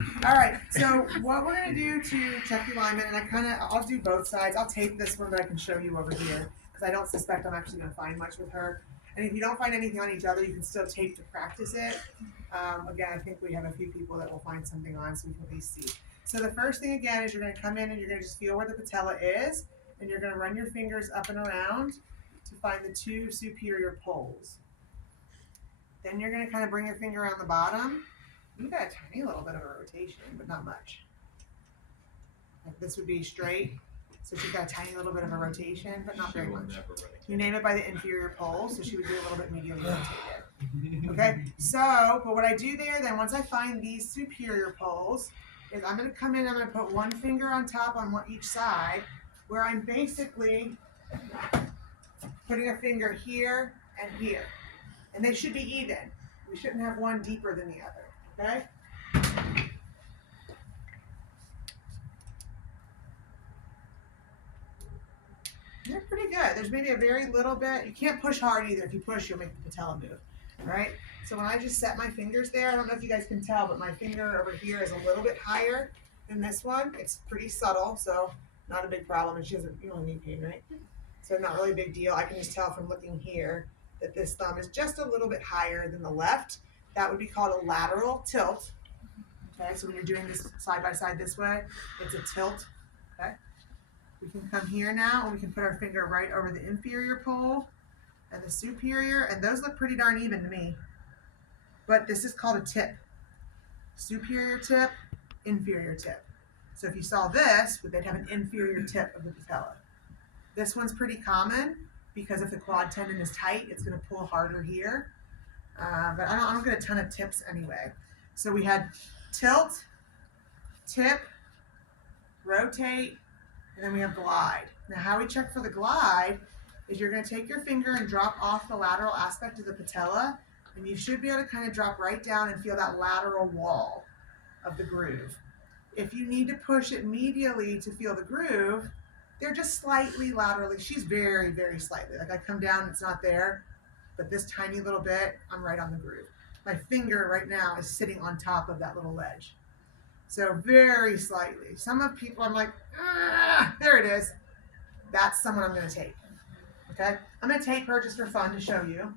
All right, so what we're gonna do to check the alignment, and I'll do both sides. I'll tape this one, but I can show you over here because I don't suspect I'm actually gonna find much with her. And if you don't find anything on each other, you can still tape to practice it. Again, I think we have a few people that will find something on, so we can at least see. So the first thing again is you're gonna come in and you're gonna just feel where the patella is, and you're gonna run your fingers up and around to find the two superior poles. Then you're gonna kind of bring your finger around the bottom. You got a tiny little bit of a rotation, but not much. Like this would be straight, so she's got a tiny little bit of a rotation, but not very much. You name it by the inferior pole, so she would be a little bit medially rotated. Okay, so, but what I do there then, once I find these superior poles, is I'm gonna come in, I'm gonna put one finger on top on each side, where I'm basically putting a finger here and here. And they should be even. We shouldn't have one deeper than the other. Okay? They're pretty good. There's maybe a very little bit. You can't push hard either. If you push, you'll make the patella move. All right? So when I just set my fingers there, I don't know if you guys can tell, but my finger over here is a little bit higher than this one. It's pretty subtle, so not a big problem. And she doesn't, you don't need pain, right? So not really a big deal. I can just tell from looking here that this thumb is just a little bit higher than the left. That would be called a lateral tilt. Okay, so when you're doing this side by side this way, it's a tilt. Okay, we can come here now and we can put our finger right over the inferior pole and the superior, and those look pretty darn even to me. But this is called a tip. Superior tip, inferior tip. So if you saw this, they'd have an inferior tip of the patella. This one's pretty common because if the quad tendon is tight, it's going to pull harder here. But I don't get a ton of tips anyway. So we had tilt, tip, rotate, and then we have glide. Now how we check for the glide is you're going to take your finger and drop off the lateral aspect of the patella, and you should be able to kind of drop right down and feel that lateral wall of the groove. If you need to push it medially to feel the groove, they're just slightly laterally. She's very, very slightly. Like I come down, it's not there, but this tiny little bit, I'm right on the groove. My finger right now is sitting on top of that little ledge. So very slightly. Some of people, I'm like, there it is. That's someone I'm gonna take, okay? I'm gonna take her just for fun to show you,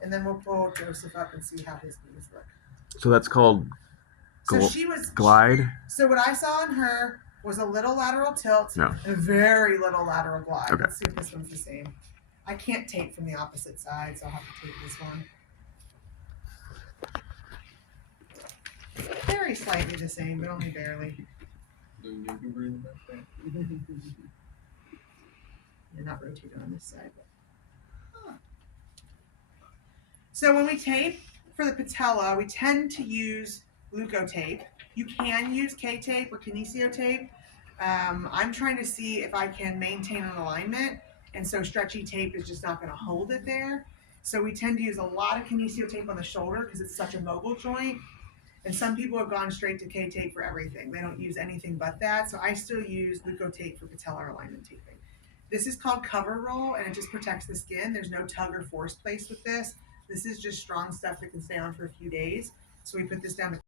and then we'll pull Joseph up and see how his knees look. So that's called glide? So what I saw in her was a little lateral tilt and a very little lateral glide. Okay. Let's see if this one's the same. I can't tape from the opposite side, so I'll have to tape this one. Very slightly the same, but only barely. You're not rotating on this side. So when we tape for the patella, we tend to use glucotape. You can use K-tape or kinesio tape. I'm trying to see if I can maintain an alignment, and so stretchy tape is just not going to hold it there. So we tend to use a lot of kinesio tape on the shoulder because it's such a mobile joint. And some people have gone straight to K-tape for everything. They don't use anything but that. So I still use glucotape for patellar alignment taping. This is called cover roll, and it just protects the skin. There's no tug or force placed with this. This is just strong stuff that can stay on for a few days. So we put this down to